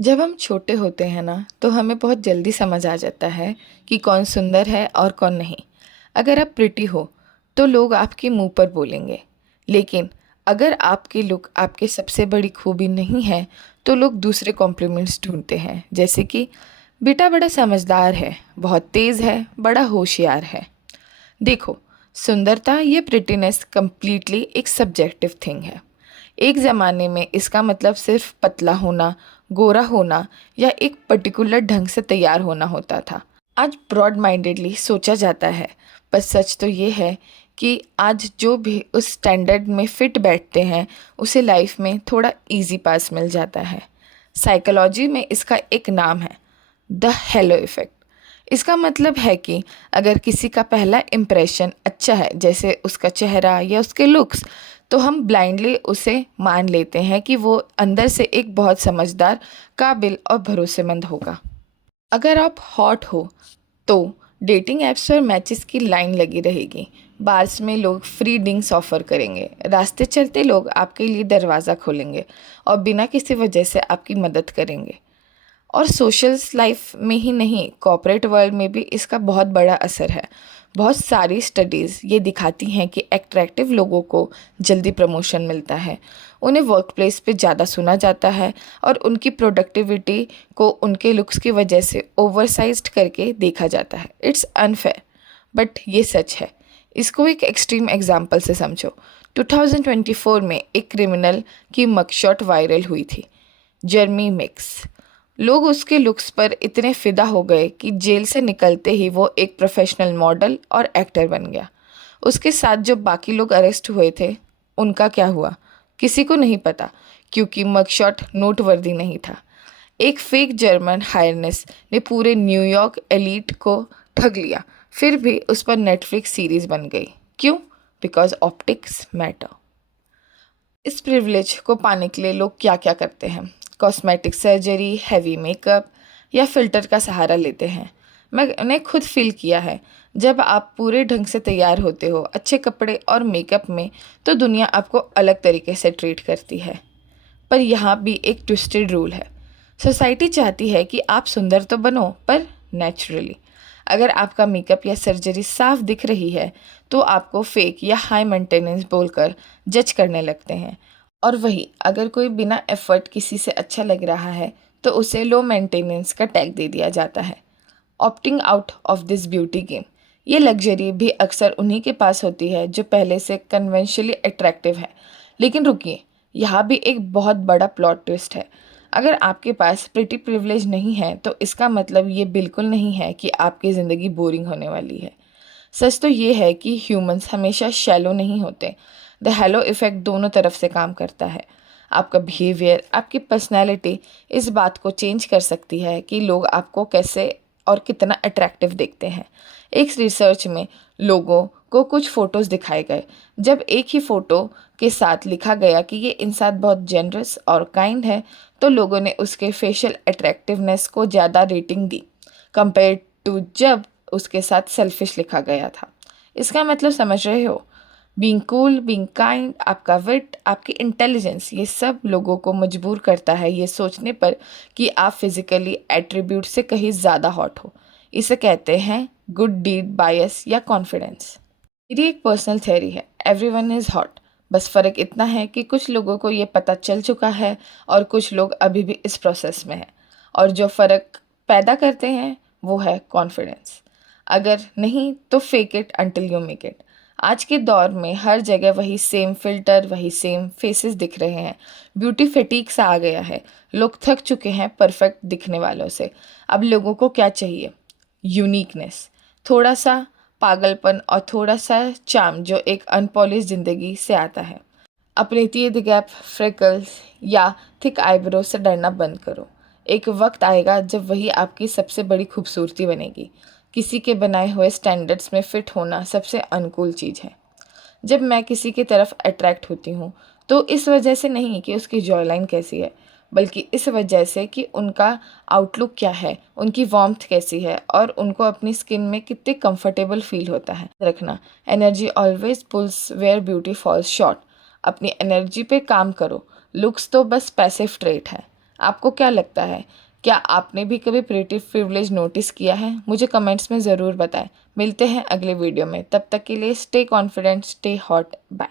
जब हम छोटे होते हैं ना तो हमें बहुत जल्दी समझ आ जाता है कि कौन सुंदर है और कौन नहीं। अगर आप प्रिटी हो तो लोग आपके मुंह पर बोलेंगे, लेकिन अगर आपकी लुक आपके सबसे बड़ी खूबी नहीं है तो लोग दूसरे कॉम्प्लीमेंट्स ढूंढते हैं, जैसे कि बेटा बड़ा समझदार है, बहुत तेज़ है, बड़ा होशियार है। देखो, सुंदरता ये प्रिटीनेस कम्प्लीटली एक सब्जेक्टिव थिंग है। एक ज़माने में इसका मतलब सिर्फ पतला होना, गोरा होना या एक पर्टिकुलर ढंग से तैयार होना होता था। आज ब्रॉड माइंडेडली सोचा जाता है, पर सच तो ये है कि आज जो भी उस स्टैंडर्ड में फिट बैठते हैं उसे लाइफ में थोड़ा इजी पास मिल जाता है। साइकोलॉजी में इसका एक नाम है, द हेलो इफ़ेक्ट। इसका मतलब है कि अगर किसी का पहला इम्प्रेशन अच्छा है, जैसे उसका चेहरा या उसके लुक्स, तो हम ब्लाइंडली उसे मान लेते हैं कि वो अंदर से एक बहुत समझदार, काबिल और भरोसेमंद होगा। अगर आप हॉट हो तो डेटिंग ऐप्स पर मैचेस की लाइन लगी रहेगी। बार्स में लोग फ्री ड्रिंक्स ऑफर करेंगे, रास्ते चलते लोग आपके लिए दरवाज़ा खोलेंगे और बिना किसी वजह से आपकी मदद करेंगे। और सोशल लाइफ में ही नहीं, कॉर्पोरेट वर्ल्ड में भी इसका बहुत बड़ा असर है। बहुत सारी स्टडीज़ ये दिखाती हैं कि एट्रैक्टिव लोगों को जल्दी प्रमोशन मिलता है, उन्हें वर्क प्लेस पे ज़्यादा सुना जाता है और उनकी प्रोडक्टिविटी को उनके लुक्स की वजह से ओवरसाइज्ड करके देखा जाता है। इट्स अनफेयर, बट ये सच है। इसको एक एक्सट्रीम एग्जाम्पल से समझो। 2024 में एक क्रिमिनल की मगशॉट वायरल हुई थी, जर्मी मिक्स। लोग उसके लुक्स पर इतने फिदा हो गए कि जेल से निकलते ही वो एक प्रोफेशनल मॉडल और एक्टर बन गया। उसके साथ जो बाकी लोग अरेस्ट हुए थे, उनका क्या हुआ किसी को नहीं पता, क्योंकि मगशॉट नोटवर्दी नहीं था। एक फेक जर्मन हायरनेस ने पूरे न्यूयॉर्क एलीट को ठग लिया, फिर भी उस पर नेटफ्लिक्स सीरीज बन गई। क्यों? Because optics matter. इस प्रिविलेज को पाने के लिए लोग क्या क्या करते हैं? कॉस्मेटिक सर्जरी, हैवी मेकअप या फिल्टर का सहारा लेते हैं। मैंने खुद फील किया है, जब आप पूरे ढंग से तैयार होते हो, अच्छे कपड़े और मेकअप में, तो दुनिया आपको अलग तरीके से ट्रीट करती है। पर यहाँ भी एक ट्विस्टेड रूल है। सोसाइटी चाहती है कि आप सुंदर तो बनो, पर नेचुरली। अगर आपका मेकअप या सर्जरी साफ दिख रही है तो आपको फेक या हाई मेंटेनेंस बोलकर जज करने लगते हैं। और वही अगर कोई बिना एफर्ट किसी से अच्छा लग रहा है तो उसे लो मेंटेनेंस का टैग दे दिया जाता है। Opting out of this beauty game, ये लग्जरी भी अक्सर उन्हीं के पास होती है जो पहले से कन्वेंशनली अट्रैक्टिव है। लेकिन रुकिए, यहाँ भी एक बहुत बड़ा प्लॉट ट्विस्ट है। अगर आपके पास प्रिटी प्रिविलेज नहीं है तो इसका मतलब ये बिल्कुल नहीं है कि आपकी ज़िंदगी बोरिंग होने वाली है। सच तो ये है कि ह्यूमंस हमेशा शैलो नहीं होते। द हेलो इफ़ेक्ट दोनों तरफ से काम करता है। आपका बिहेवियर, आपकी पर्सनैलिटी इस बात को चेंज कर सकती है कि लोग आपको कैसे और कितना अट्रैक्टिव देखते हैं। एक रिसर्च में लोगों को कुछ फ़ोटोज़ दिखाए गए। जब एक ही फ़ोटो के साथ लिखा गया कि ये इंसान बहुत जेनरस और काइंड है, तो लोगों ने उसके फेशियल अट्रैक्टिवनेस को ज़्यादा रेटिंग दी कंपेयर टू जब उसके साथ सेल्फिश लिखा गया था। इसका मतलब समझ रहे हो? बीइंग कूल, बीइंग काइंड, आपका विट, आपकी इंटेलिजेंस, ये सब लोगों को मजबूर करता है ये सोचने पर कि आप फिजिकली एट्रीब्यूट से कहीं ज़्यादा हॉट हो। इसे कहते हैं गुड डीड बायस या कॉन्फिडेंस। मेरी एक पर्सनल थ्योरी है, एवरीवन इज़ हॉट। बस फ़र्क इतना है कि कुछ लोगों को ये पता चल चुका है और कुछ लोग अभी भी इस प्रोसेस में हैं। और जो फ़र्क पैदा करते हैं वो है कॉन्फिडेंस। अगर नहीं तो fake it until you make it. आज के दौर में हर जगह वही सेम फ़िल्टर, वही सेम फेसेस दिख रहे हैं। ब्यूटी फटीग सा आ गया है। लोग थक चुके हैं परफेक्ट दिखने वालों से। अब लोगों को क्या चाहिए? यूनिकनेस, थोड़ा सा पागलपन और थोड़ा सा चार्म जो एक अनपॉलिश ज़िंदगी से आता है। अपने टीथ गैप, फ्रिकल्स या थिक आईब्रो से डरना बंद करो। एक वक्त आएगा जब वही आपकी सबसे बड़ी खूबसूरती बनेगी। किसी के बनाए हुए स्टैंडर्ड्स में फ़िट होना सबसे अनुकूल चीज़ है। जब मैं किसी की तरफ अट्रैक्ट होती हूँ तो इस वजह से नहीं कि उसकी जॉयलाइन कैसी है, बल्कि इस वजह से कि उनका आउटलुक क्या है, उनकी वार्मथ कैसी है और उनको अपनी स्किन में कितने कंफर्टेबल फील होता है। रखना, energy always pulls where beauty falls short. अपनी एनर्जी पे काम करो, लुक्स तो बस पैसिव ट्रेट है। आपको क्या लगता है? क्या आपने भी कभी प्रिटी प्रिविलेज नोटिस किया है? मुझे कमेंट्स में ज़रूर बताएं। मिलते हैं अगले वीडियो में, तब तक के लिए stay confident, stay hot, bye.